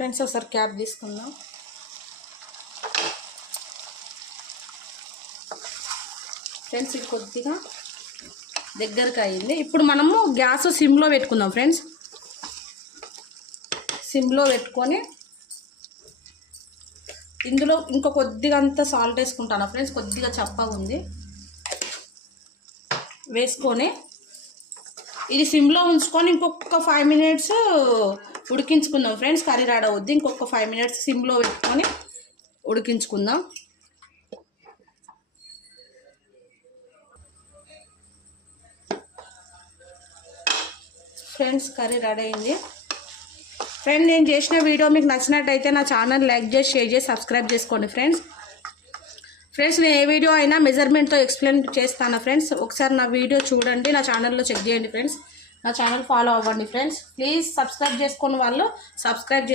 Friends ఒకసారి cap తీసుకుందాం. Friends ఇది కొద్దిగా దగ్గరకు అయింది. ఇప్పుడు మనము గ్యాస్ సిమ్లో పెట్టుకుందాం ఫ్రెండ్స్. సిమ్లో పెట్టుకొని ఇందులో ఇంకో కొద్దిగా అంతా సాల్ట్ వేసుకుంటాను ఫ్రెండ్స్. కొద్దిగా చప్పగా ఉంది వేసుకొని ఇది సిమ్లో ఉంచుకొని ఇంకొక 5 minutes ఉడికించుకుందాం ఫ్రెండ్స్. కర్రీ రెడీ అవుద్ది. ఇంకొక 5 minutes సిమ్లో పెట్టుకొని ఉడికించుకుందాం. ఫ్రెండ్స్ కర్రీ రెడీ అయింది. ఫ్రెండ్ నేను చేసిన వీడియో మీకు నచ్చినట్టయితే నా ఛానల్ లైక్ చేసి షేర్ చేసి సబ్స్క్రైబ్ చేసుకోండి ఫ్రెండ్స్. నేను ఏ వీడియో అయినా మెజర్మెంట్తో ఎక్స్ప్లెయిన్ చేస్తాను ఫ్రెండ్స్. ఒకసారి నా వీడియో చూడండి, నా ఛానల్లో చెక్ చేయండి ఫ్రెండ్స్. నా ఛానల్ ఫాలో అవ్వండి ఫ్రెండ్స్. ప్లీజ్ సబ్స్క్రైబ్ చేసుకుని వాళ్ళు సబ్స్క్రైబ్